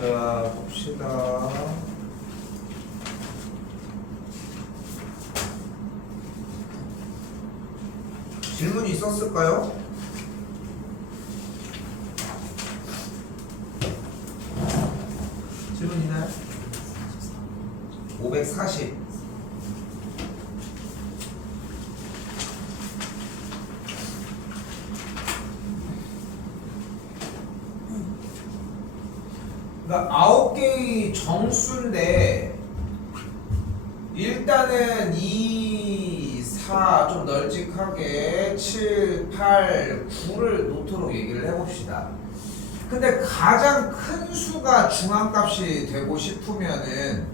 자, 봅시다. 질문이 있었을까요? 질문 있나요? 540. 그러니까 9개의 정수인데 일단은 2, 4 좀 널찍하게 7, 8, 9를 놓도록 얘기를 해봅시다. 근데 가장 큰 수가 중앙값이 되고 싶으면은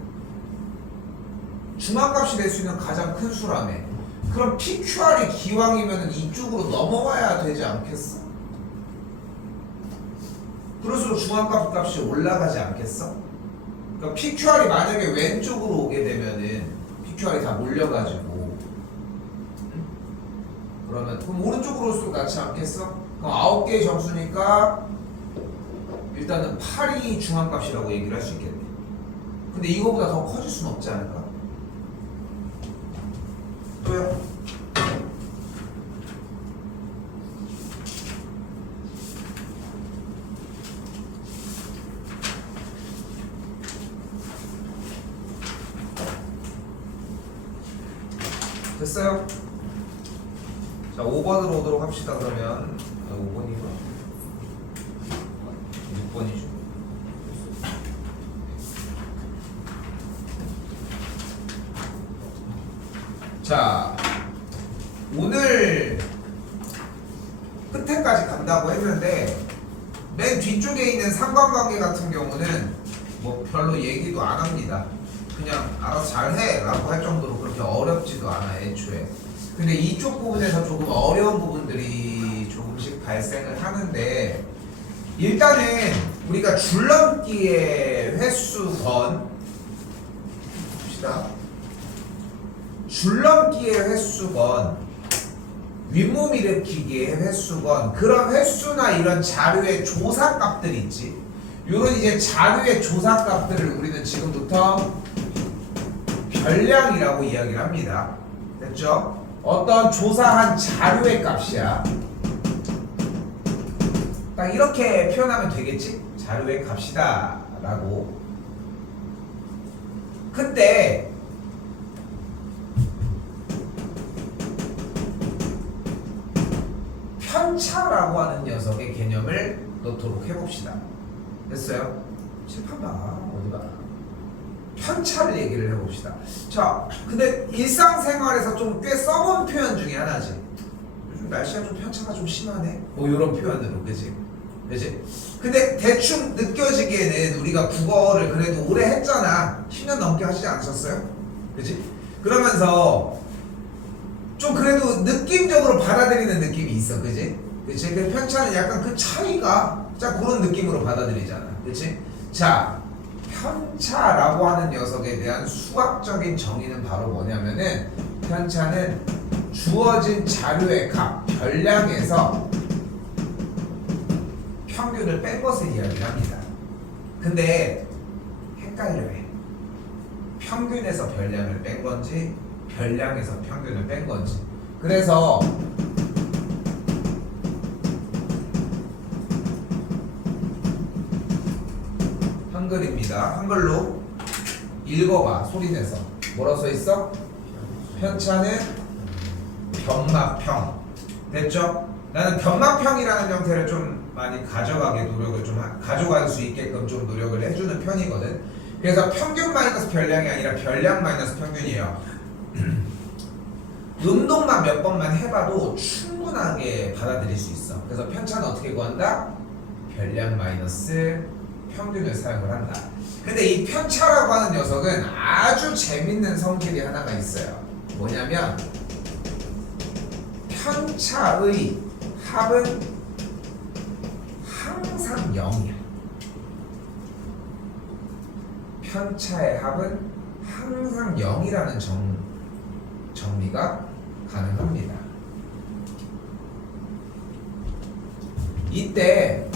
중앙값이 될 수 있는 가장 큰 수라며. 그럼 PQR이 기왕이면은 이쪽으로 넘어와야 되지 않겠어? 그럴수록 중앙값 값이 올라가지 않겠어? 그러니까 PQR이 만약에 왼쪽으로 오게 되면은 PQR이 다 몰려가지고 그럼 오른쪽으로 올수록 낫지 않겠어? 그럼 9개의 정수니까 일단은 8이 중앙값이라고 얘기를 할 수 있겠네. 근데 이거보다 더 커질 수는 없지 않을까? 또요? 됐어요? 자, 5번으로 오도록 합시다. 그러면 5번이고 6번이죠. 자, 오늘 끝에까지 간다고 했는데 맨 뒤쪽에 있는 상관관계 같은 경우는 뭐 별로 얘기도 안 합니다. 그냥 알아서 잘해 라고 할 정도로 그렇게 어렵지도 않아 애초에. 근데 이쪽 부분에서 조금 어려운 부분들이 조금씩 발생을 하는데 일단은 우리가 줄넘기의 횟수건 봅시다. 줄넘기의 횟수건 윗몸 일으키기의 횟수건 그런 횟수나 이런 자료의 조사값들 있지. 이런 이제 자료의 조사값들을 우리는 지금부터 별량이라고 이야기를 합니다. 됐죠? 어떤 조사한 자료의 값이야. 딱 이렇게 표현하면 되겠지? 자료의 값이다 라고. 그때 편차라고 하는 녀석의 개념을 넣도록 해봅시다. 됐어요? 칠판 봐. 어디 봐. 편차를 얘기를 해봅시다. 자, 근데 일상생활에서 좀 꽤 써본 표현 중에 하나지. 요즘 날씨가 좀 편차가 좀 심하네. 뭐 이런 표현으로, 그지? 그지? 근데 대충 느껴지기에는 우리가 국어를 그래도 오래 했잖아. 10년 넘게 하시지 않으셨어요? 그지? 그러면서 좀 그래도 느낌적으로 받아들이는 느낌이 있어, 그지? 그치? 그 편차는 약간 그 차이가 자 그런 느낌으로 받아들이잖아, 그치? 자, 편차라고 하는 녀석에 대한 수학적인 정의는 바로 뭐냐면은 편차는 주어진 자료의 값, 별량에서 평균을 뺀 것을 이야기합니다. 근데 헷갈려해. 평균에서 별량을 뺀 건지 별량에서 평균을 뺀 건지. 그래서 한글입니다. 한글로 읽어봐. 소리내서. 뭐라고 써있어? 편차는 변마평. 됐죠? 나는 변마평이라는 형태를 좀 많이 가져가게 노력을 좀 가져갈 수 있게끔 좀 노력을 해주는 편이거든. 그래서 평균 마이너스 별량이 아니라 별량 마이너스 평균이에요. 운동만 몇 번만 해봐도 충분하게 받아들일 수 있어. 그래서 편차는 어떻게 구한다? 별량 마이너스 평균을 사용을 한다. 근데 이 편차라고 하는 녀석은 아주 재밌는 성질이 하나가 있어요. 뭐냐면 편차의 합은 항상 0이야. 편차의 합은 항상 0이라는 정리가 가능합니다. 이때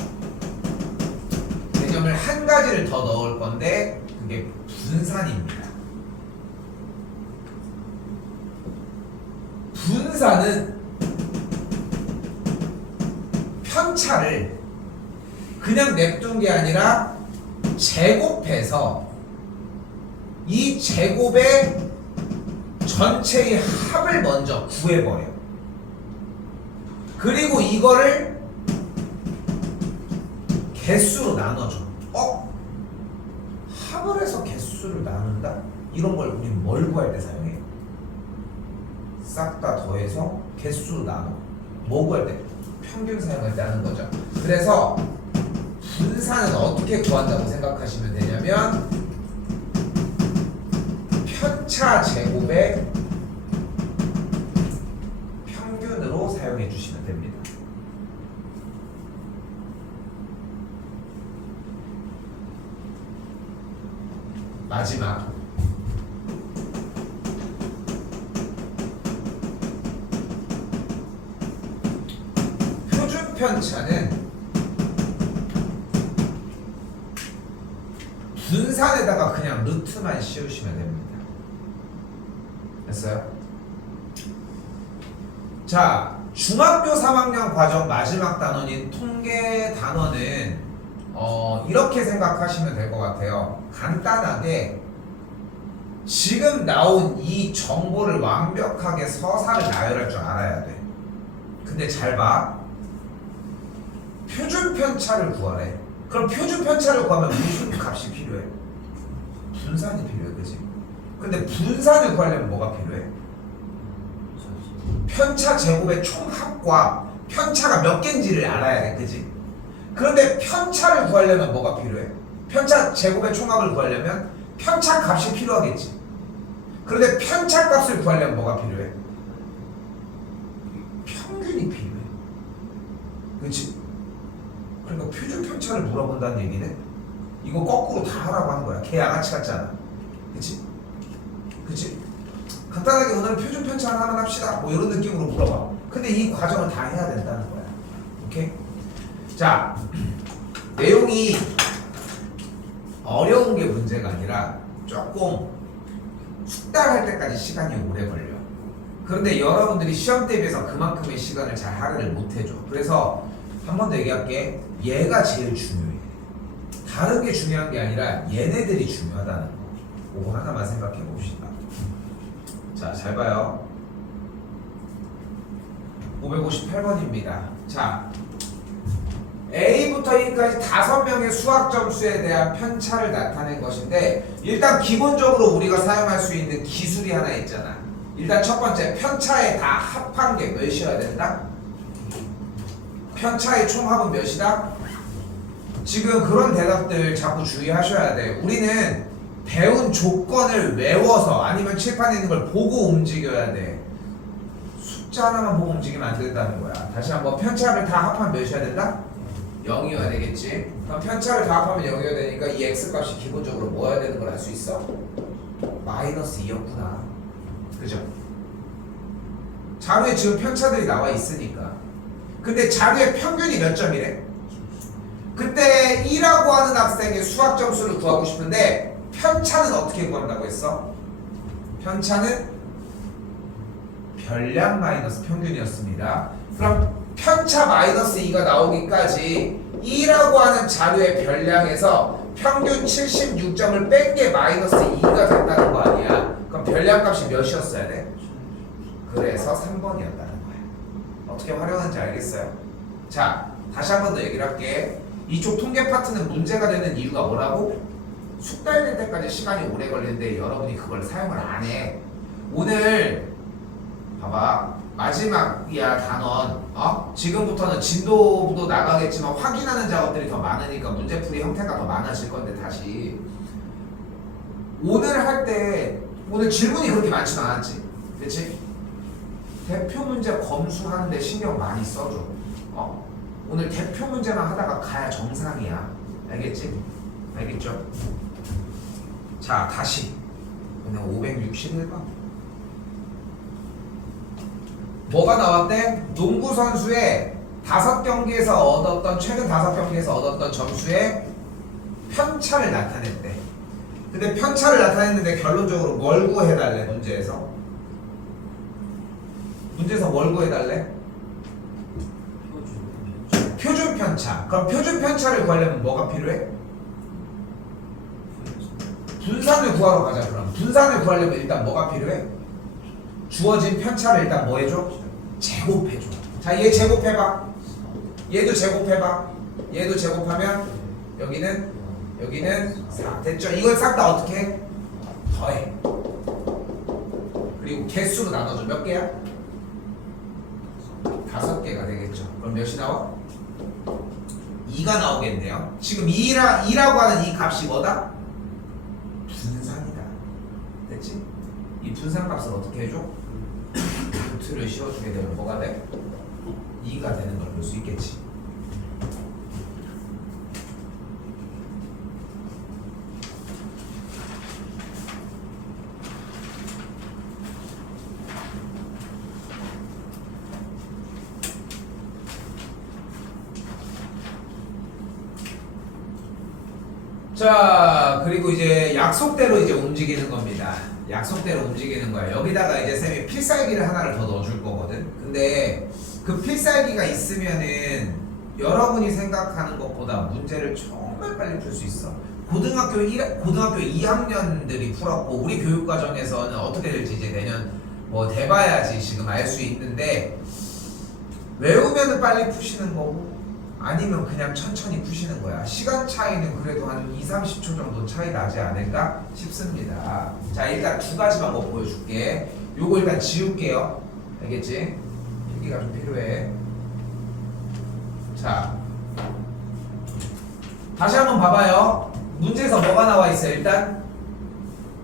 개념을 한 가지를 더 넣을 건데 그게 분산입니다. 분산은 편차를 그냥 냅둔 게 아니라 제곱해서 이 제곱의 전체의 합을 먼저 구해버려. 그리고 이거를 개수로 나눠줘. 합을 해서 개수를 나눈다? 이런 걸 우리 뭘 구할 때 사용해? 싹 다 더해서 개수로 나눠. 뭐 구할 때? 평균 사용할 때 하는 거죠. 그래서 분산은 어떻게 구한다고 생각하시면 되냐면 편차 제곱의 평균으로 사용해 주시면 됩니다. 마지막 표준 편차는 분산에다가 그냥 루트만 씌우시면 됩니다. 됐어요? 자, 중학교 3학년 과정 마지막 단원인 통계 단원은 이렇게 생각하시면 될 것 같아요. 간단하게 지금 나온 이 정보를 완벽하게 서사를 나열할 줄 알아야 돼. 근데 잘 봐. 표준 편차를 구하래. 그럼 표준 편차를 구하면 무슨 값이 필요해? 분산이 필요해, 그치? 근데 분산을 구하려면 뭐가 필요해? 편차 제곱의 총합과 편차가 몇 개인지를 알아야 돼, 그치? 그런데 편차를 구하려면 뭐가 필요해? 편차 제곱의 총합을 구하려면 편차 값이 필요하겠지. 그런데 편차 값을 구하려면 뭐가 필요해? 평균이 필요해. 그치? 그러니까 표준 편차를 물어본다는 얘기는 이거 거꾸로 다 하라고 하는 거야. 개 양아치 같잖아. 그치? 그치? 간단하게 오늘은 표준 편차 하나만 합시다. 뭐 이런 느낌으로 물어봐. 근데 이 과정을 다 해야 된다는 거야. 오케이? 자, 내용이 어려운 게 문제가 아니라 조금 숙달할 때까지 시간이 오래 걸려. 그런데 여러분들이 시험 대비해서 그만큼의 시간을 잘 할애를 못 해줘. 그래서 한 번 더 얘기할게. 얘가 제일 중요해. 다른 게 중요한 게 아니라 얘네들이 중요하다는 거. 그거 하나만 생각해 봅시다. 자, 잘 봐요. 558번입니다. 자, A부터 E까지 5명의 수학 점수에 대한 편차를 나타낸 것인데, 일단 기본적으로 우리가 사용할 수 있는 기술이 하나 있잖아. 일단 첫 번째, 편차에 다 합한 게 몇이어야 된다? 편차의 총합은 몇이다? 지금 그런 대답들 자꾸 주의하셔야 돼. 우리는 배운 조건을 외워서 아니면 칠판에 있는 걸 보고 움직여야 돼. 숫자 하나만 보고 움직이면 안 된다는 거야. 다시 한번, 편차를 다 합하면 몇이어야 된다? 0이어야 되겠지. 그럼 편차를 다 합하면 0이어야 되니까 이 x값이 기본적으로 뭐여야 되는 걸 알 수 있어? 마이너스 2였구나. 그죠? 자료에 지금 편차들이 나와 있으니까. 근데 자료의 평균이 몇 점이래? 그때 2라고 하는 학생의 수학 점수를 구하고 싶은데 편차는 어떻게 구한다고 했어? 편차는 별량 마이너스 평균이었습니다. 그럼 편차 마이너스 2가 나오기까지 2라고 하는 자료의 별량에서 평균 76점을 뺀 게 마이너스 2가 됐다는 거 아니야. 그럼 별량 값이 몇이었어야 돼? 그래서 3번이었다는 거야. 어떻게 활용하는지 알겠어요? 자, 다시 한 번 더 얘기를 할게. 이쪽 통계 파트는 문제가 되는 이유가 뭐라고? 숙달될 때까지 시간이 오래 걸리는데 여러분이 그걸 사용을 안 해. 오늘 봐봐, 마지막이야 단원. 지금부터는 진도도 나가겠지만 확인하는 작업들이 더 많으니까 문제풀이 형태가 더 많아질 건데, 다시 오늘 할 때 오늘 질문이 그렇게 많지는 않았지, 그렇지? 대표 문제 검수하는데 신경 많이 써줘. 오늘 대표 문제만 하다가 가야 정상이야. 알겠지? 알겠죠? 자, 다시 오늘 561번 뭐가 나왔대? 농구 선수의 5경기에서 얻었던, 최근 5경기에서 얻었던 점수의 편차를 나타냈대. 근데 편차를 나타냈는데 결론적으로 뭘 구해달래 문제에서? 문제에서 뭘 구해달래? 표준 편차. 그럼 표준 편차를 구하려면 뭐가 필요해? 분산을 구하러 가자. 그럼 분산을 구하려면 일단 뭐가 필요해? 주어진 편차를 일단 뭐 해줘? 제곱해줘. 자, 얘 제곱해봐. 얘도 제곱해봐. 얘도 제곱하면 여기는 4. 됐죠? 이걸 싹 다 어떻게 해? 더해. 그리고 개수로 나눠줘. 몇 개야? 5개가 되겠죠. 그럼 몇이 나와? 2가 나오겠네요. 지금 2라고 하는 이 값이 뭐다? 분산이다. 됐지? 이 분산값을 어떻게 해줘? 루트를 씌워주게 되면 뭐가 돼? 2가 되는 걸 볼 수 있겠지. 자, 그리고 이제 약속대로 이제 움직이는 겁니다. 약속대로 움직이는 거야. 여기다가 이제 쌤이 필살기를 하나를 더 넣어줄 거거든. 근데 그 필살기가 있으면은 여러분이 생각하는 것보다 문제를 정말 빨리 풀 수 있어. 고등학교 2학년들이 풀었고 우리 교육과정에서는 어떻게 될지 이제 내년 뭐 돼봐야지 지금 알 수 있는데 외우면은 빨리 푸시는 거고 아니면 그냥 천천히 푸시는 거야. 시간 차이는 그래도 한 2-30초 정도 차이 나지 않을까 싶습니다. 자, 일단 두 가지 방법 보여줄게. 요거 일단 지울게요. 알겠지? 필기가 좀 필요해. 자, 다시 한번 봐봐요. 문제에서 뭐가 나와 있어요? 일단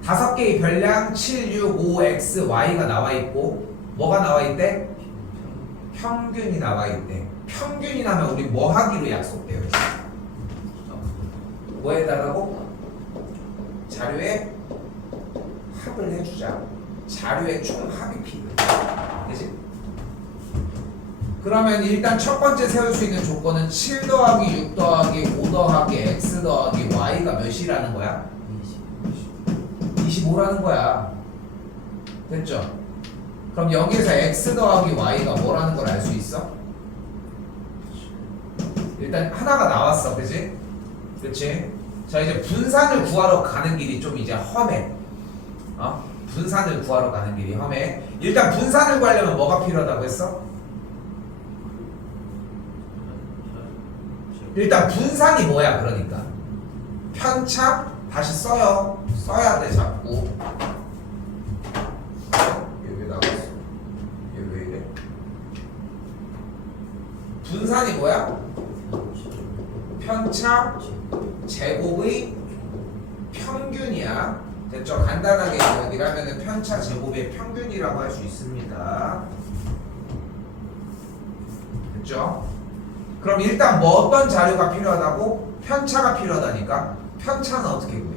5개의 별량 7, 6, 5, x, y가 나와 있고 뭐가 나와 있대? 평균이 나와 있대. 평균이 나면 우리 뭐 하기로 약속돼요? 뭐 해달라고? 자료에 합을 해주자. 자료의 총 합이 필요해. 그치? 그러면 일단 첫 번째 세울 수 있는 조건은 7 더하기 6 더하기 5 더하기 x 더하기 y가 몇이라는 거야? 25라는 거야. 됐죠? 그럼 여기에서 x 더하기 y가 뭐라는 걸 알 수 있어? 일단 하나가 나왔어. 그치? 그치? 자, 이제 분산을 구하러 가는 길이 좀 이제 험해. 분산을 구하러 가는 길이 험해. 일단 분산을 구하려면 뭐가 필요하다고 했어? 일단 분산이 뭐야? 그러니까 편차 다시 써요. 써야 돼 자꾸. 얘 왜 나갔어? 얘 왜 이래? 분산이 뭐야? 편차 제곱의 평균이야. 됐죠? 간단하게 이야기하면 편차 제곱의 평균이라고 할 수 있습니다. 됐죠? 그럼 일단 뭐 어떤 자료가 필요하다고? 편차가 필요하다니까? 편차는 어떻게 구해?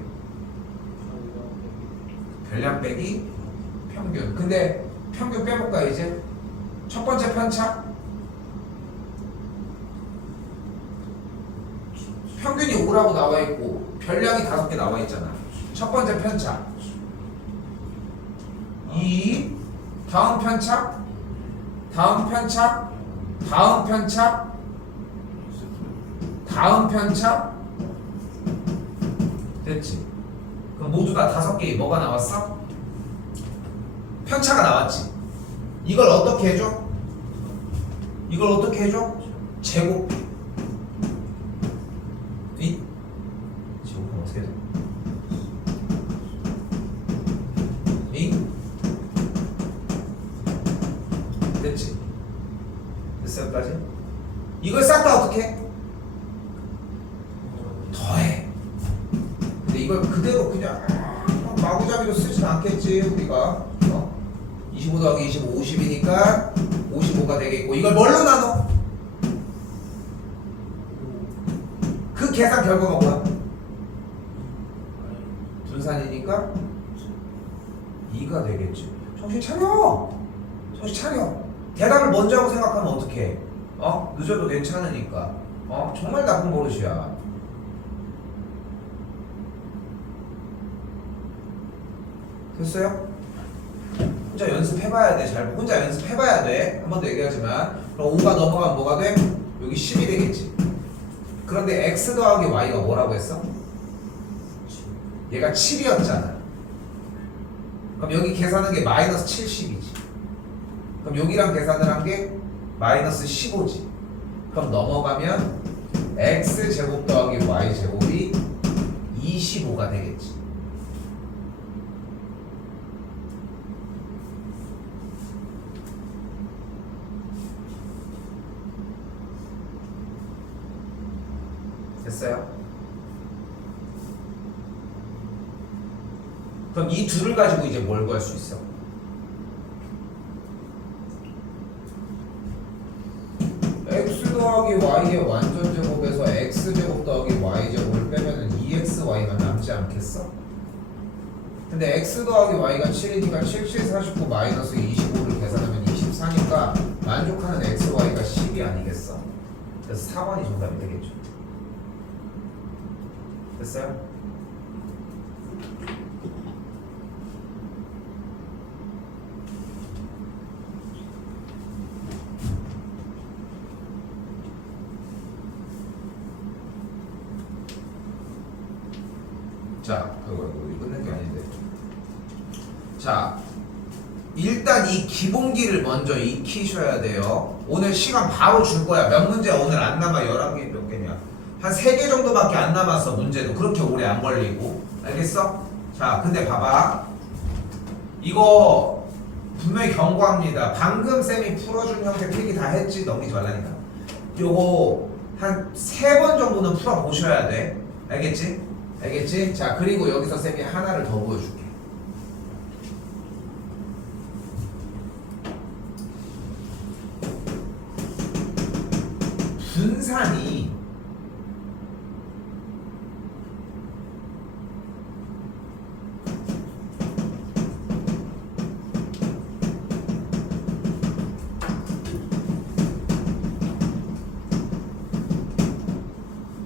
별량 빼기 평균. 근데 평균 빼볼까 이제? 첫 번째 편차? 평균이 5라고 나와 있고 별량이 5개 나와 있잖아. 첫 번째 편차 2, 다음 편차, 다음 편차, 다음 편차, 다음 편차. 됐지? 그럼 모두 다 5개의 뭐가 나왔어? 편차가 나왔지. 이걸 어떻게 해줘? 이걸 어떻게 해줘? 제곱. 이? 제곱하면 어떻게 돼? 이? 됐지? 됐어 여기까지? 이걸 싹 다 어떻게 해? 더해. 근데 이걸 그대로 그냥 마구잡이로 쓰진 않겠지 우리가. 25 더하기 25 50이니까 55가 되겠고 이걸 뭘로 나눠? 그 계산 결과가 뭐야? 분산이니까 2가 되겠지. 정신 차려. 정신 차려. 대답을 먼저 하고 생각하면 어떡해? 늦어도 괜찮으니까. 정말 나쁜 버릇이야. 됐어요? 혼자 연습해봐야 돼. 잘 혼자 연습해봐야 돼. 한 번 더 얘기하지만 그럼 5가 넘어가면 뭐가 돼? 여기 10이 되겠지. 그런데 x 더하기 y가 뭐라고 했어? 얘가 7이었잖아. 그럼 여기 계산한 게 마이너스 70이지. 그럼 여기랑 계산을 한 게 마이너스 15지. 그럼 넘어가면 x제곱 더하기 y제곱이 25가 되겠지. 됐어요? 그럼 이 둘을 가지고 이제 뭘 구할 수 있어? x 더하기 y의 완전 제곱에서 x제곱 더하기 y제곱을 빼면은 2xy만 남지 않겠어? 근데 x 더하기 y가 7이니까 7, 7, 49 마이너스 25를 계산하면 24니까 만족하는 xy가 10이 아니겠어? 그래서 4번이 정답이 되겠죠. 됐어요? 자, 이거 끝낸 게 아닌데. 자, 일단 이 기본기를 먼저 익히셔야 돼요. 오늘 시간 바로 줄 거야. 몇 문제 오늘 안 남아? 11개 몇 개냐? 한 3개 정도밖에 안 남았어. 문제도 그렇게 오래 안 걸리고. 알겠어? 자, 근데 봐봐. 이거 분명히 경고합니다. 방금 쌤이 풀어준 형태 필기 다 했지? 넘기지 말라니까. 요거 한 3번 정도는 풀어보셔야 돼. 알겠지? 알겠지? 자, 그리고 여기서 쌤이 하나를 더 보여줄게. 분산이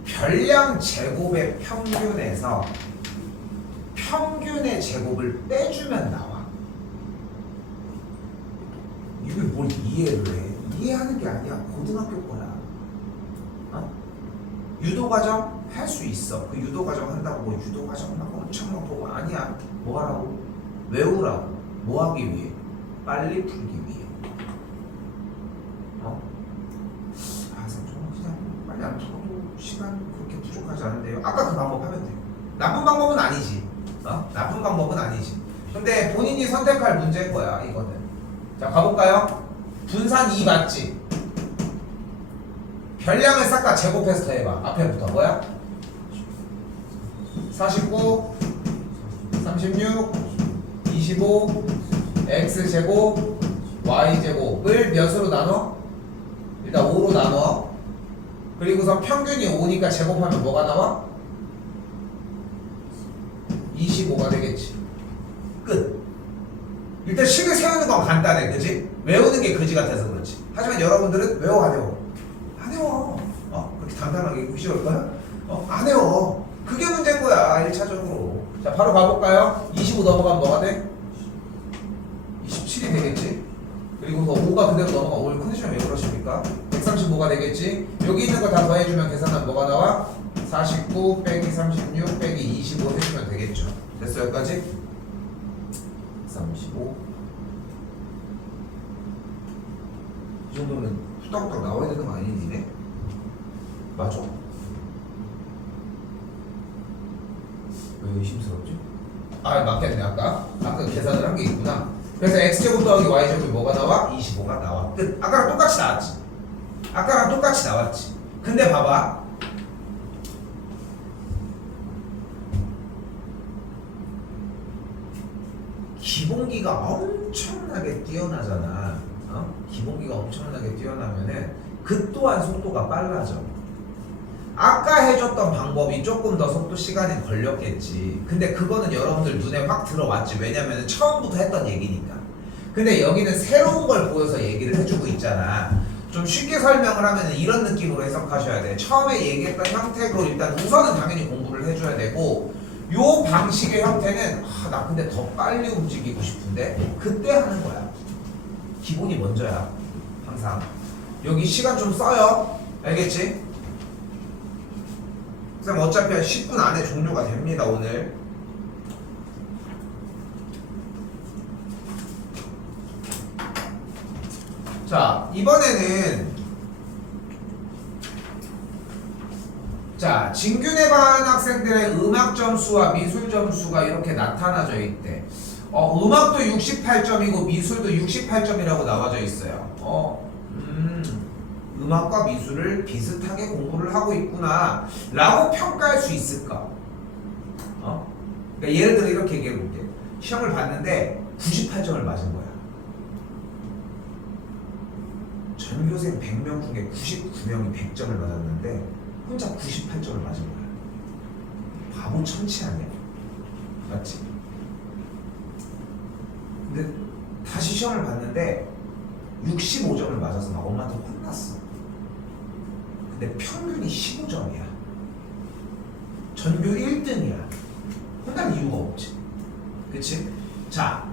별량 제곱의 평균에서 평균의 제곱을 빼주면 나와. 이게 뭘 이해를 해? 이해하는 게 아니야. 고등학교 거야. 어? 유도과정 할 수 있어. 그 유도과정 한다고 뭐 유도과정 막 엄청 막 보고 아니야. 뭐 하라고? 외우라고. 뭐 하기 위해? 빨리 풀기 위해. 어? 아, 저는 그냥 빨리 안 풀어도 시간 그렇게 부족하지 않은데요. 아까 그 방법 하면 돼요. 나쁜 방법은 아니지. 나쁜 방법은 아니지. 근데 본인이 선택할 문제인 거야, 이거는. 자, 가볼까요? 분산 2 맞지? 별량을 싹 다 제곱해서 더해봐. 앞에부터 뭐야? 49, 36, 25, x제곱, y제곱을 몇으로 나눠? 일단 5로 나눠. 그리고서 평균이 5니까 제곱하면 뭐가 나와? 25가 되겠지. 끝. 일단 식을 세우는 건 간단해, 그지? 외우는 게 그지 같아서 그렇지. 하지만 여러분들은 외워 안 외워? 안 외워. 그렇게 단단하게 무시할 거야? 안 외워. 그게 문제인 거야, 1차적으로. 자, 바로 가볼까요? 25 넘어가면 뭐가 돼? 27이 되겠지. 그리고 5가 그대로 넘어가. 오늘 컨디션이 왜 그러십니까? 135가 되겠지. 여기 있는 거 다 더해주면 계산하면 뭐가 나와? 49 빼기 36 빼기 25 해주면 되겠죠. 됐어? 여기까지? 35. 이 정도면 후딱후딱 나와야 되는 거 아니니, 니네? 맞아? 왜 의심스럽지? 아, 맞겠네. 아까 계산을 한 게 있구나. 그래서 x제곱 더하기 y제곱이 뭐가 나와? 25가 나와. 끝. 아까랑 똑같이 나왔지. 아까랑 똑같이 나왔지. 근데 봐봐. 기본기가 엄청나게 뛰어나잖아. 기본기가 엄청나게 뛰어나면은 그 또한 속도가 빨라져. 아까 해줬던 방법이 조금 더 속도 시간이 걸렸겠지. 근데 그거는 여러분들 눈에 확 들어왔지. 왜냐면 처음부터 했던 얘기니까. 근데 여기는 새로운 걸 보여서 얘기를 해주고 있잖아. 좀 쉽게 설명을 하면 이런 느낌으로 해석하셔야 돼. 처음에 얘기했던 형태로 일단 우선은 당연히 공부를 해줘야 되고, 요 방식의 형태는 나 근데 더 빨리 움직이고 싶은데 그때 하는 거야. 기본이 먼저야. 항상 여기 시간 좀 써요. 알겠지? 쌤 어차피 한 10분 안에 종료가 됩니다 오늘. 자 이번에는 자 진균에 반한 학생들의 음악 점수와 미술 점수가 이렇게 나타나져 있대. 음악도 68점이고 미술도 68점이라고 나와져 있어요. 음악과 미술을 비슷하게 공부를 하고 있구나 라고 평가할 수 있을까? 그러니까 예를 들어 이렇게 얘기해 볼게. 시험을 봤는데 98점을 맞은 거야. 전교생 100명 중에 99명이 100점을 맞았는데 혼자 98점을 맞은 거야. 바보 천치 아니야? 맞지? 근데 다시 시험을 봤는데 65점을 맞아서 막 엄마한테 혼났어. 근데 평균이 15점이야. 전교 1등이야. 혼날 이유가 없지. 그치? 자,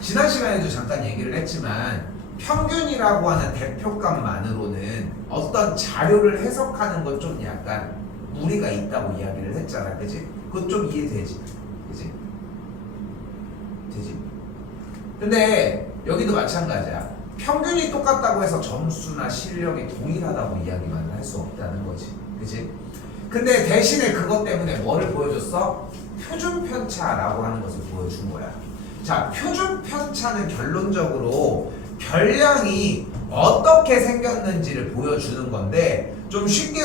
지난 시간에도 잠깐 얘기를 했지만 평균이라고 하는 대표값만으로는 어떤 자료를 해석하는 건 좀 약간 무리가 있다고 이야기를 했잖아. 그치? 그건 좀 이해되지? 그치? 되지? 근데 여기도 마찬가지야. 평균이 똑같다고 해서 점수나 실력이 동일하다고 이야기만 할 수 없다는 거지. 그치? 근데 대신에 그것 때문에 뭐를 보여줬어? 표준 편차라고 하는 것을 보여준 거야. 자, 표준 편차는 결론적으로 별량이 어떻게 생겼는지를 보여주는 건데 좀 쉽게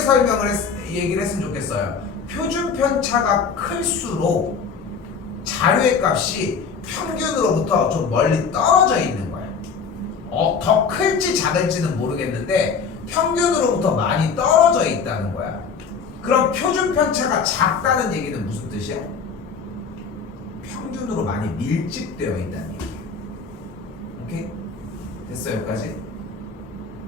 얘기를 했으면 좋겠어요. 표준 편차가 클수록 자료의 값이 평균으로부터 좀 멀리 떨어져 있는 거야. 더 클지 작을지는 모르겠는데 평균으로부터 많이 떨어져 있다는 거야. 그럼 표준 편차가 작다는 얘기는 무슨 뜻이야? 평균으로 많이 밀집되어 있다는 얘기야. 오케이? 됐어 여기까지?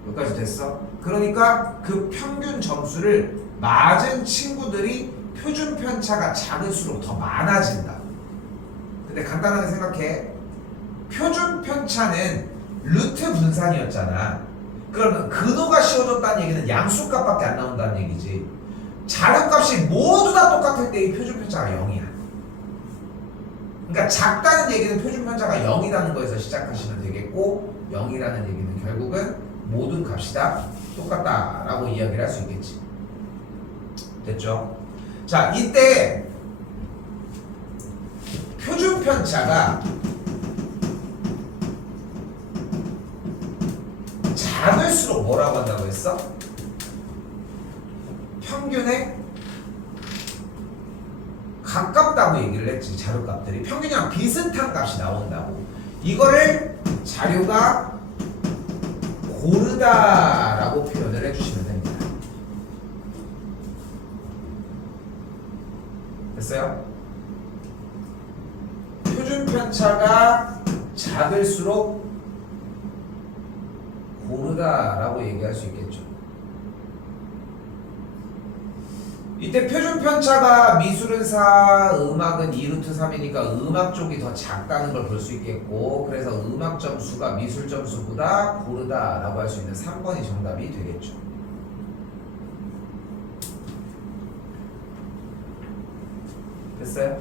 여기까지 됐어? 그러니까 그 평균 점수를 맞은 친구들이 표준 편차가 작을수록 더 많아진다. 근데 간단하게 생각해. 표준 편차는 루트 분산이었잖아. 그러면 근호가 씌워졌다는 얘기는 양수값밖에 안 나온다는 얘기지. 자료값이 모두 다 똑같을 때 이 표준 편차가 0이야. 그러니까 작다는 얘기는 표준 편차가 0이라는 거에서 시작하시면 되겠고 0이라는 얘기는 결국은 모든 값이 다 똑같다라고 이야기를 할 수 있겠지. 됐죠? 자, 이때 표준 편차가 작을수록 뭐라고 한다고 했어? 평균에 가깝다고 얘기를 했지. 자료값들이 평균이랑 비슷한 값이 나온다고. 이거를 자료가 고르다라고 표현을 해주시면 됩니다. 됐어요? 표준 편차가 작을수록 고르다라고 얘기할 수 있겠죠. 이때 표준 편차가 미술은 4, 음악은 2루트 3이니까 음악 쪽이 더 작다는 걸 볼 수 있겠고, 그래서 음악 점수가 미술 점수보다 고르다라고 할 수 있는 3번이 정답이 되겠죠. 됐어요?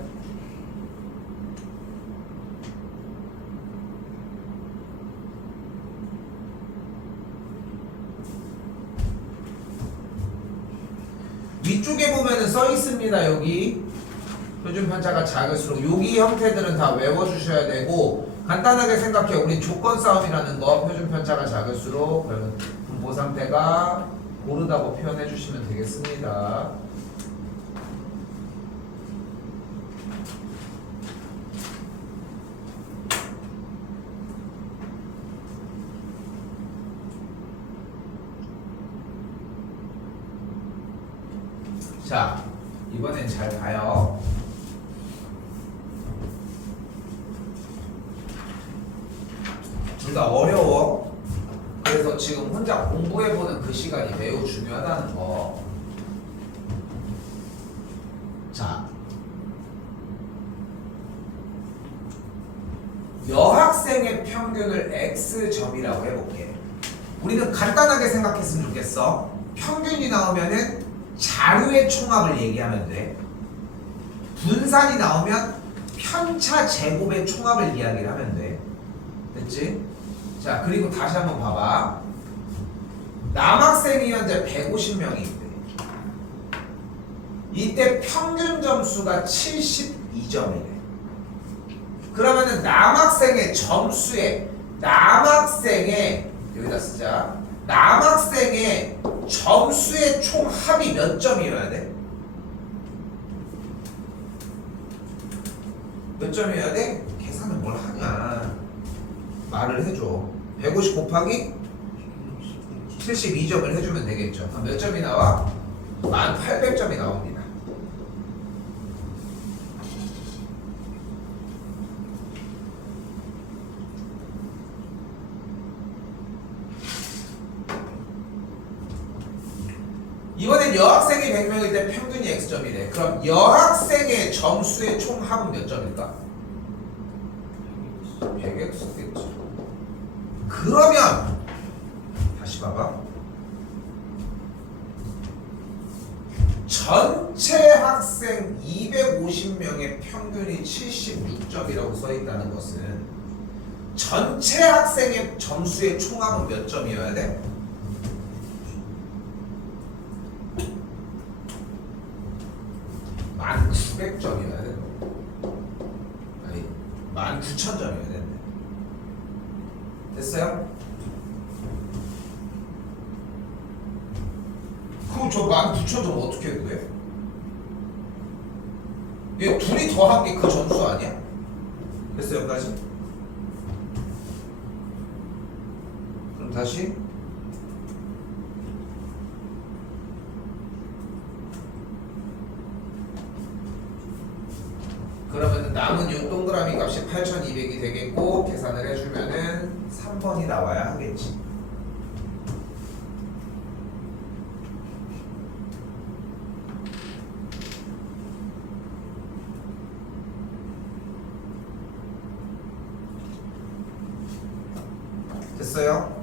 위쪽에 보면은 써 있습니다. 여기 표준 편차가 작을수록 여기 형태들은 다 외워주셔야 되고, 간단하게 생각해. 우리 조건 싸움이라는 거, 표준 편차가 작을수록 분포 상태가 고르다고 표현해 주시면 되겠습니다. 자, 이번엔 잘 봐요. 둘 다 어려워. 그래서 지금 혼자 공부해보는 그 시간이 매우 중요하다는 거. 자, 여학생의 평균을 x점이라고 해볼게. 우리는 간단하게 생각했으면 좋겠어. 평균이 나오면은 자료의 총합을 얘기하면 돼. 분산이 나오면 편차 제곱의 총합을 이야기를 하면 돼. 됐지? 자, 그리고 다시 한번 봐봐. 남학생이 현재 150명이 있대. 이때 평균 점수가 72점이래. 그러면은 남학생의 여기다 쓰자. 남학생의 점수의 총합이 몇 점이어야 돼? 몇 점이어야 돼? 계산을 뭘 하냐? 말을 해줘. 150 곱하기 72점을 해주면 되겠죠. 그럼 몇 점이 나와? 1800점이 나옵니다. 이번엔 여학생이 100명일 때 평균이 x점이래. 그럼 여학생의 점수의 총합은 몇 점일까? 100x겠지. 그러면 다시 봐봐. 전체 학생 250명의 평균이 76점이라고 써있다는 것은 전체 학생의 점수의 총합은 몇 점이어야 돼? 1900점이어야 돼. 아니 19,000점이어야 돼. 됐어요? 그럼 저 19,000점 어떻게 구해? 얘 둘이 더한 게 그 점수 아니야? 됐어 여기까지? 그럼 다시 그러면 남은 이 동그라미 값이 8200이 되겠고 계산을 해주면은 3번이 나와야 하겠지. 됐어요?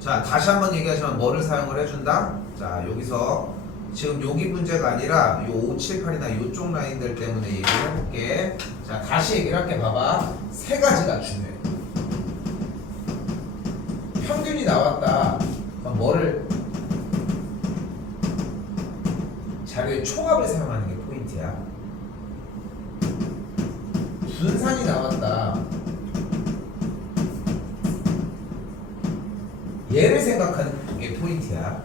자, 다시 한번 얘기하지만 뭐를 사용을 해준다? 자, 여기서 지금 여기 문제가 아니라 요 5, 7, 8이나 요쪽 라인들 때문에 얘기를 해볼게. 자, 다시 얘기를 할게. 봐봐. 세 가지가 중요해. 평균이 나왔다. 그럼 뭐를 자료의 총합을 사용하는 게 포인트야. 분산이 나왔다. 얘를 생각하는 게 포인트야.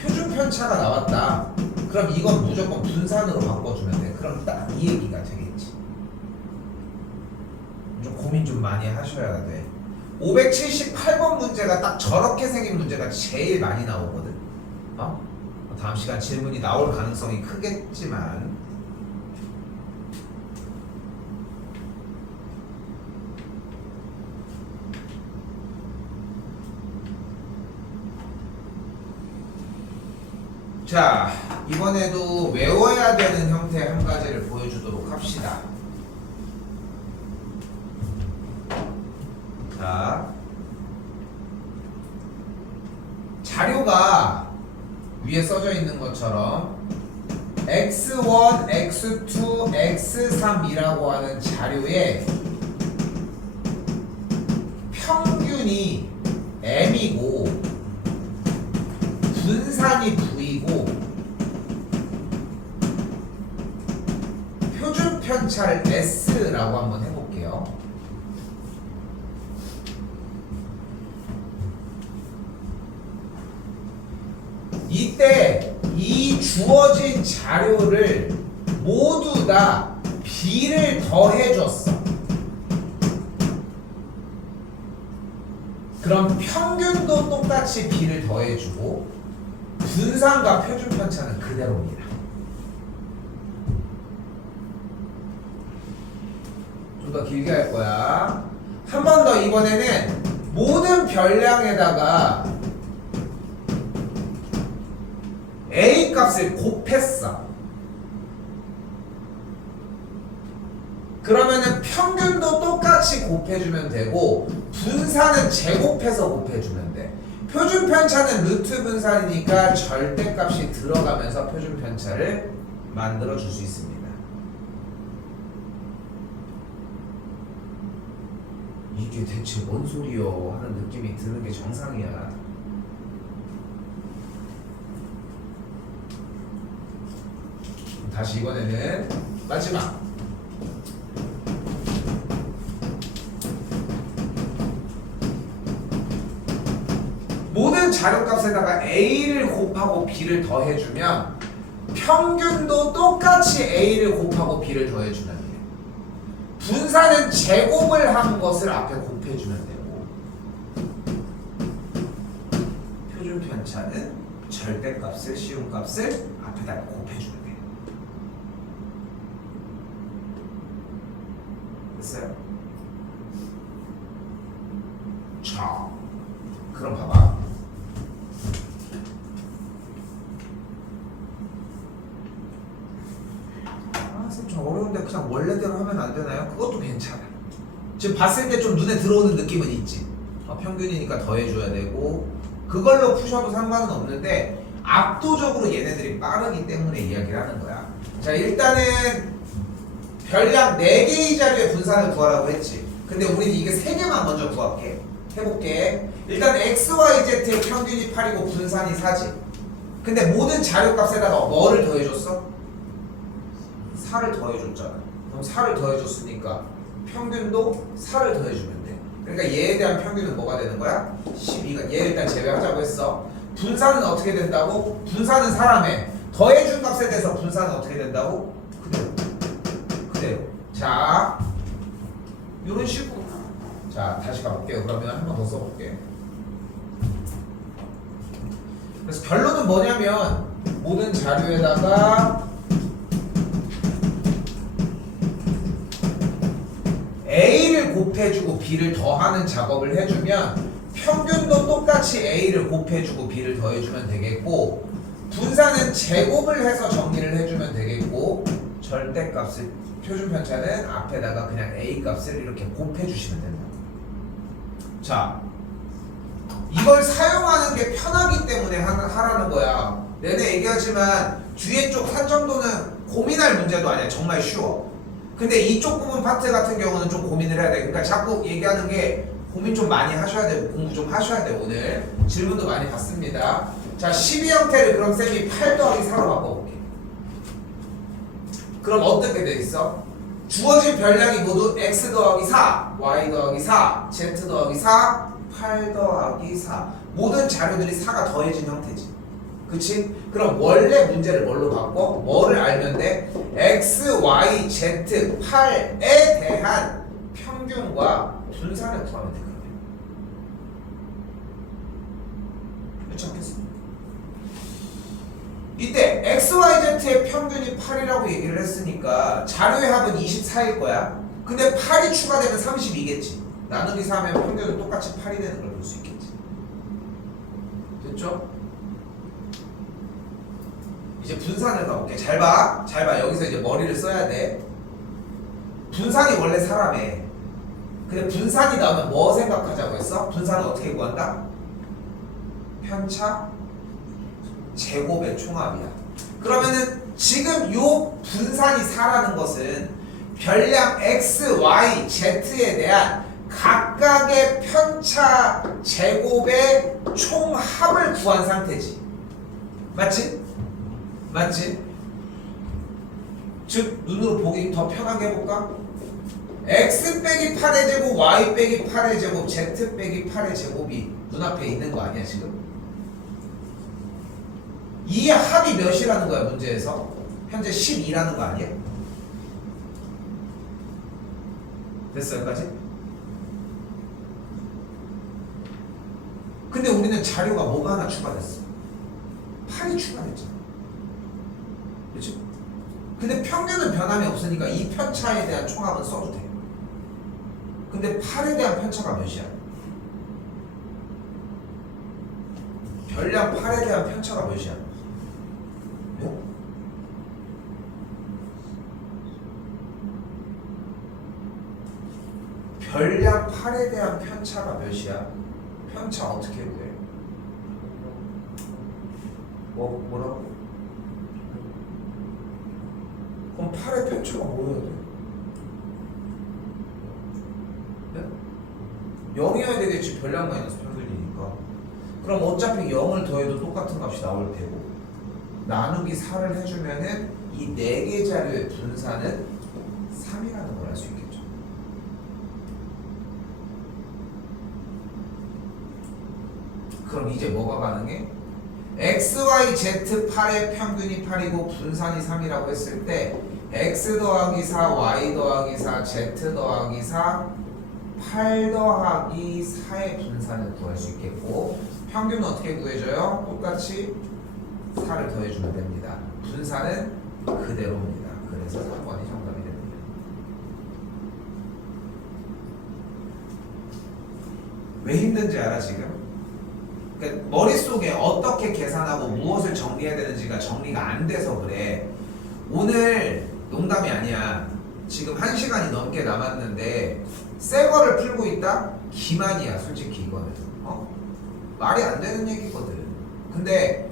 표준 편차가 나왔다. 그럼 이건 무조건 분산으로 바꿔주면 돼. 그럼 딱 이 얘기가 되겠지. 좀 고민 좀 많이 하셔야 돼. 578번 문제가 딱 저렇게 생긴 문제가 제일 많이 나오거든. 다음 시간 질문이 나올 가능성이 크겠지만 자, 이번에도 외워야 되는 형태 한 가지를 보여주도록 합시다. 자, 자료가 위에 써져 있는 것처럼 x1, x2, x3이라고 하는 자료의 평균이 m이고 분산이 v고 표준 편차를 s라고 한번 해볼게요. 이때 이 주어진 자료를 모두 다 b를 더해줬어. 그럼 평균도 똑같이 b를 더해주고 분산과 표준 편차는 그대로입니다. 좀 더 길게 할 거야. 한 번 더 이번에는 모든 별량에다가 A 값을 곱했어. 그러면은 평균도 똑같이 곱해주면 되고 분산은 제곱해서 곱해주면 돼. 표준 편차는 루트 분산이니까 절대값이 들어가면서 표준 편차를 만들어 줄 수 있습니다. 이게 대체 뭔 소리요 하는 느낌이 드는 게 정상이야. 다시 이번에는 마지막 모든 자료값에다가 A를 곱하고 B를 더해주면 평균도 똑같이 A를 곱하고 B를 더해주면 돼요. 분산은 제곱을 한 것을 앞에 곱해주면 되고 표준 편차는 절대값을 시온값을 앞에다가 곱해주면 돼요. 됐어요? 자, 그럼 봐봐. 좀 어려운데 그냥 원래대로 하면 안 되나요? 그것도 괜찮아. 지금 봤을 때 좀 눈에 들어오는 느낌은 있지. 평균이니까 더해줘야 되고 그걸로 푸셔도 상관은 없는데 압도적으로 얘네들이 빠르기 때문에 이야기를 하는 거야. 자, 일단은 별량 4개의 자료의 분산을 구하라고 했지. 근데 우리는 이게 3개만 먼저 구할게. 해볼게. 일단 x, y, z의 평균이 8이고 분산이 4지. 근데 모든 자료값에다가 뭐를 더해줬어? 4를 더해줬잖아. 그럼 4를 더해줬으니까 평균도 4를 더해주면 돼. 그러니까 얘에 대한 평균은 뭐가 되는 거야? 12가. 얘를 일단 제외하자고 했어. 분산은 어떻게 된다고? 분산은 사람의 더해준 값에 대해서 분산은 어떻게 된다고? 그대로. 자, 이런 식으로. 자, 다시 가볼게요. 그러면 한 번 더 써볼게. 그래서 결론은 뭐냐면 모든 자료에다가 A를 곱해주고 B를 더하는 작업을 해주면 평균도 똑같이 A를 곱해주고 B를 더해주면 되겠고 분산은 제곱을 해서 정리를 해주면 되겠고 절대값을 표준 편차는 앞에다가 그냥 A 값을 이렇게 곱해주시면 된다. 자, 이걸 사용하는 게 편하기 때문에 하라는 거야. 내내 얘기하지만 뒤에 쪽 한 정도는 고민할 문제도 아니야. 정말 쉬워. 근데 이쪽 부분 파트 같은 경우는 좀 고민을 해야 돼. 그러니까 자꾸 얘기하는 게 고민 좀 많이 하셔야 되고 공부 좀 하셔야 돼. 오늘 질문도 많이 받습니다. 자, 12 형태를 그럼 쌤이 8 더하기 4로 바꿔볼게. 그럼 어떻게 돼 있어? 주어진 별량이 모두 x 더하기 4, y 더하기 4, z 더하기 4, 8 더하기 4. 모든 자료들이 4가 더해진 형태지. 그치? 그럼 원래 문제를 뭘로 바꿔? 뭐를 알면 돼? x, y, z, 8에 대한 평균과 분산을 구하면 돼. 그렇지 않겠어? 이때 x, y, z의 평균이 8이라고 얘기를 했으니까 자료의 합은 24일 거야. 근데 8이 추가되면 32겠지. 나누기 4하면 평균은 똑같이 8이 되는 걸 볼 수 있겠지. 됐죠? 이제 분산을 가볼게. 잘 봐. 잘 봐. 여기서 이제 머리를 써야 돼. 분산이 원래 사람의. 근데 분산이 나오면 뭐 생각하자고 했어? 분산은 어떻게 구한다? 편차 제곱의 총합이야. 그러면은 지금 요 분산이 4라는 것은 별량 x, y, z에 대한 각각의 편차 제곱의 총합을 구한 상태지. 맞지? 맞지? 즉 눈으로 보기 더 편하게 해볼까? x 빼기 8의 제곱, y 빼기 8의 제곱, z 빼기 8의 제곱이 눈앞에 있는 거 아니야 지금? 이 합이 몇이라는 거야 문제에서? 현재 12라는 거 아니야? 됐어 여기까지? 근데 우리는 자료가 뭐가 하나 추가됐어? 8이 추가됐잖아. 그렇지? 근데 평균은 변함이 없으니까 이 편차에 대한 총합은 써도 돼. 근데 8에 대한 편차가 몇이야? 별량 8에 대한 편차가 몇이야? 별량 8에 대한 편차가 몇이야? 편차 어떻게 구해? 뭐라고? 그럼 8의 편차가 뭐여야 돼? 네? 0이어야 되겠지. 별량 마이너스 평균이니까. 그럼 어차피 0을 더해도 똑같은 값이 나올 테고 나누기 4를 해주면은 이 4개 자료의 분산은 3이라는 걸 알 수 있겠죠. 그럼 이제 뭐가 가능해? x, y, z 8의 평균이 8이고 분산이 3이라고 했을 때 x 더하기 4, y 더하기 4, z 더하기 4, 8 더하기 4의 분산을 구할 수 있겠고 평균은 어떻게 구해줘요? 똑같이 4를 더해주면 됩니다. 분산은 그대로입니다. 그래서 3번이 정답이 됩니다. 왜 힘든지 알아 지금? 그러니까 머릿속에 어떻게 계산하고 무엇을 정리해야 되는지가 정리가 안 돼서 그래. 오늘 농담이 아니야. 지금 1시간이 넘게 남았는데 새 거를 풀고 있다? 기만이야 솔직히 이거는. 말이 안 되는 얘기거든. 근데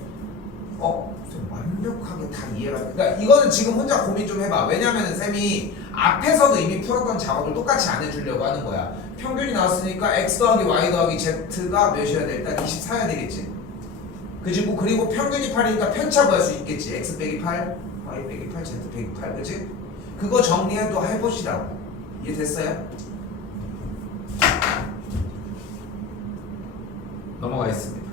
좀 완벽하게 다 이해가. 그러니까 이거는 지금 혼자 고민 좀 해봐. 왜냐면은 쌤이 앞에서도 이미 풀었던 작업을 똑같이 안 해주려고 하는 거야. 평균이 나왔으니까 x 더하기 y 더하기 z가 몇이어야 돼? 일단 24여야 되겠지. 그리고 평균이 8이니까 편차 구할 수 있겠지. x 빼기 8, y 빼기 8, z 빼기 8, 그치? 그거 정리해도 해보시라고. 이해됐어요? 넘어가겠습니다.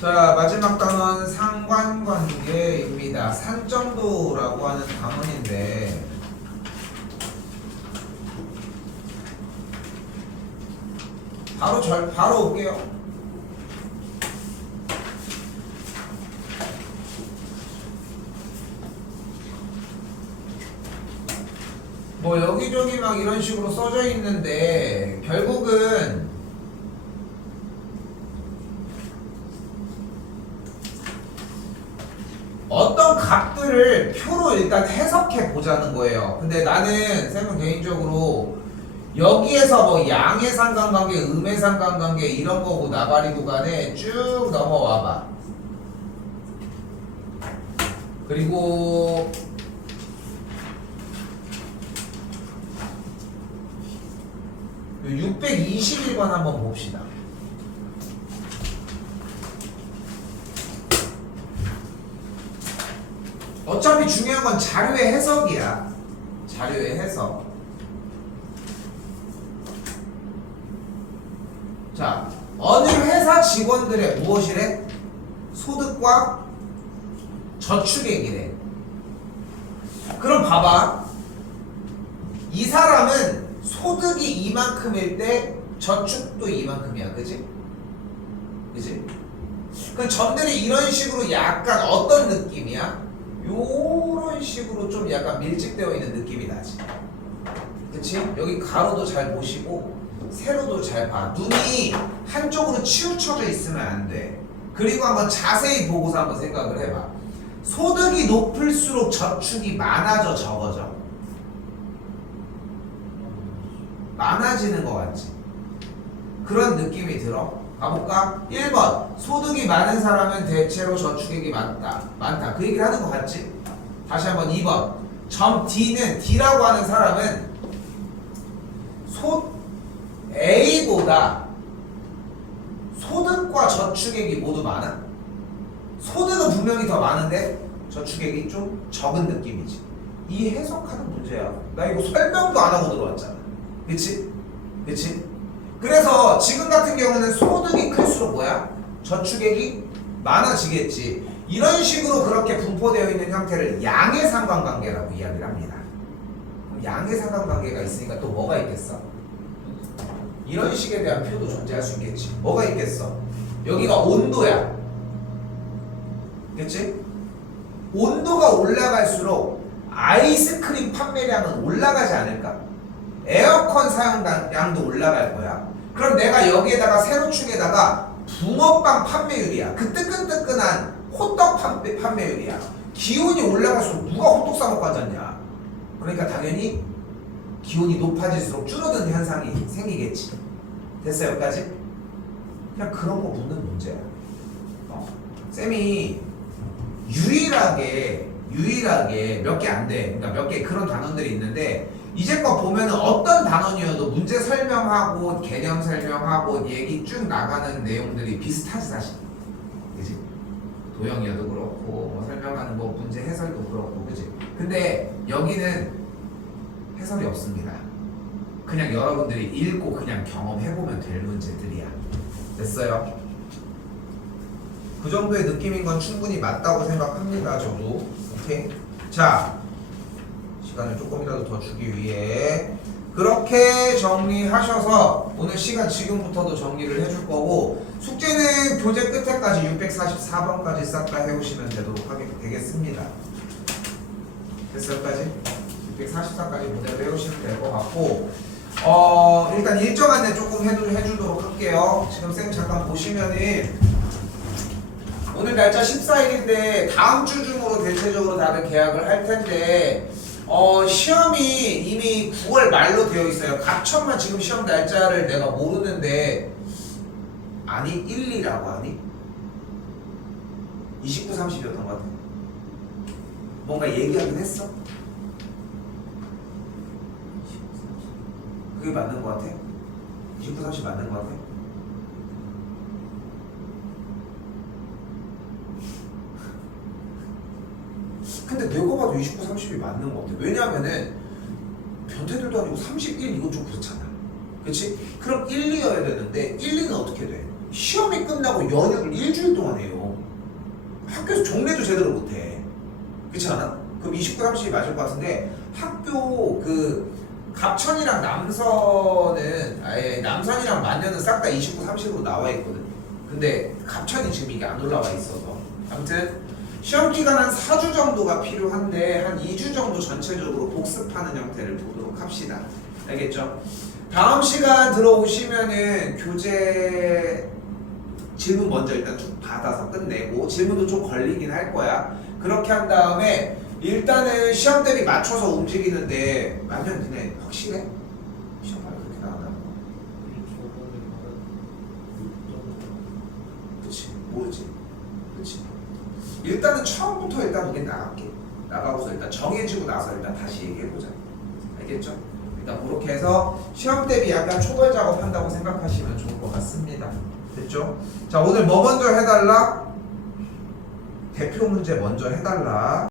자, 마지막 단원 상관관계입니다. 산정도라고 하는 단원인데 바로 올게요. 뭐 여기저기 막 이런 식으로 써져 있는데 결국은 어떤 값들을 표로 일단 해석해 보자는 거예요. 근데 나는 쌤은 개인적으로 여기에서 뭐 양의 상관관계, 음의 상관관계 이런 거고 나발이 구간에 쭉 넘어와 봐. 그리고 621번 한번 봅시다. 어차피 중요한 건 자료의 해석이야. 자료의 해석. 자, 어느 회사 직원들의 무엇이래? 소득과 저축액이래. 그럼 봐봐. 이 사람은 소득이 이만큼일 때 저축도 이만큼이야. 그지? 그지? 그 점들이 이런 식으로 약간 어떤 느낌이야? 요런 식으로 좀 약간 밀집되어 있는 느낌이 나지. 그치? 여기 가로도 잘 보시고 세로도 잘 봐. 눈이 한쪽으로 치우쳐져 있으면 안 돼. 그리고 한번 자세히 보고서 한번 생각을 해봐. 소득이 높을수록 저축이 많아져 적어져? 많아지는 것 같지? 그런 느낌이 들어? 가볼까? 1번 소득이 많은 사람은 대체로 저축액이 많다. 그 얘기를 하는 것 같지? 다시 한번 2번 점 D는 D라고 하는 사람은 A보다 소득과 저축액이 모두 많아? 소득은 분명히 더 많은데 저축액이 좀 적은 느낌이지. 이 해석하는 문제야. 나 이거 설명도 안 하고 들어왔잖아. 그치? 그치? 그래서 지금 같은 경우는 소득이 클수록 뭐야? 저축액이 많아지겠지. 이런 식으로 그렇게 분포되어 있는 형태를 양의 상관관계라고 이야기를 합니다. 그럼 양의 상관관계가 있으니까 또 뭐가 있겠어? 이런 식에 대한 표도 존재할 수 있겠지. 뭐가 있겠어? 여기가 온도야. 그치? 온도가 올라갈수록 아이스크림 판매량은 올라가지 않을까? 에어컨 사용량도 올라갈 거야. 그럼 내가 여기에다가 세로축에다가 붕어빵 판매율이야. 그 뜨끈뜨끈한 호떡 판매율이야. 기온이 올라갈수록 누가 호떡 사 먹고 앉았냐. 그러니까 당연히 기온이 높아질수록 줄어드는 현상이 생기겠지. 됐어요? 여기까지? 그냥 그런 거 묻는 문제야. 쌤이 유일하게 몇 개 안 돼. 그러니까 몇 개 그런 단원들이 있는데 이제껏 보면은 어떤 단원이어도 문제 설명하고 개념 설명하고 얘기 쭉 나가는 내용들이 비슷하지 사실. 그지? 도형이어도 그렇고 뭐 설명하는 뭐 문제 해설도 그렇고 그지? 근데 여기는 해설이 없습니다. 그냥 여러분들이 읽고 그냥 경험해보면 될 문제들이야. 됐어요? 그 정도의 느낌인 건 충분히 맞다고 생각합니다. 저도. 오케이? 자, 시간을 조금이라도 더 주기 위해 그렇게 정리하셔서 오늘 시간 지금부터도 정리를 해줄 거고 숙제는 교재 끝에까지 644번까지 싹 다 해오시면 되겠습니다. 됐어요까지? 644까지 무대로 해오시면 될 것 같고 일단 일정 안내 조금 해주도록 할게요. 지금 쌤 잠깐 보시면은 오늘 날짜 14일인데 다음 주 중으로 대체적으로 다들 계약을 할 텐데 시험이 이미 9월 말로 되어 있어요. 갑천만 지금 시험 날짜를 내가 모르는데 아니 1, 2라고 하니? 29, 30이었던 것 같아. 뭔가 얘기하긴 했어? 그게 맞는 것 같아? 29, 30 맞는 것 같아? 근데 내가 봐도 29, 30이 맞는 것 같아. 왜냐하면은 변태들도 아니고 31 이건 좀 그렇잖아. 그치? 그럼 1, 2여야 되는데 1, 2는 어떻게 돼? 시험이 끝나고 연휴를 일주일 동안 해요. 학교에서 종례도 제대로 못해. 그렇지 않아? 그럼 29, 30이 맞을 것 같은데 학교 갑천이랑 남선이랑 만년은 싹 다 29, 30으로 나와 있거든. 근데 갑천이 지금 이게 안 올라와 있어서 아무튼 시험 기간 한 4주 정도가 필요한데 한 2주 정도 전체적으로 복습하는 형태를 보도록 합시다. 알겠죠? 다음 시간 들어오시면은 교재 질문 먼저 일단 쭉 받아서 끝내고 질문도 좀 걸리긴 할 거야. 그렇게 한 다음에 일단은 시험 대비 맞춰서 움직이는데 만년 그냥 확실해? 시험 바로 그렇게 나간다는 거? 그치 모르지. 그치 일단은 처음부터 일단 우린 나가고서 일단 정해지고 나서 일단 다시 얘기해보자. 알겠죠? 일단 그렇게 해서 시험 대비 약간 초벌 작업한다고 생각하시면 좋을 것 같습니다. 됐죠? 자 오늘 뭐 먼저 해달라? 대표 문제 먼저 해달라.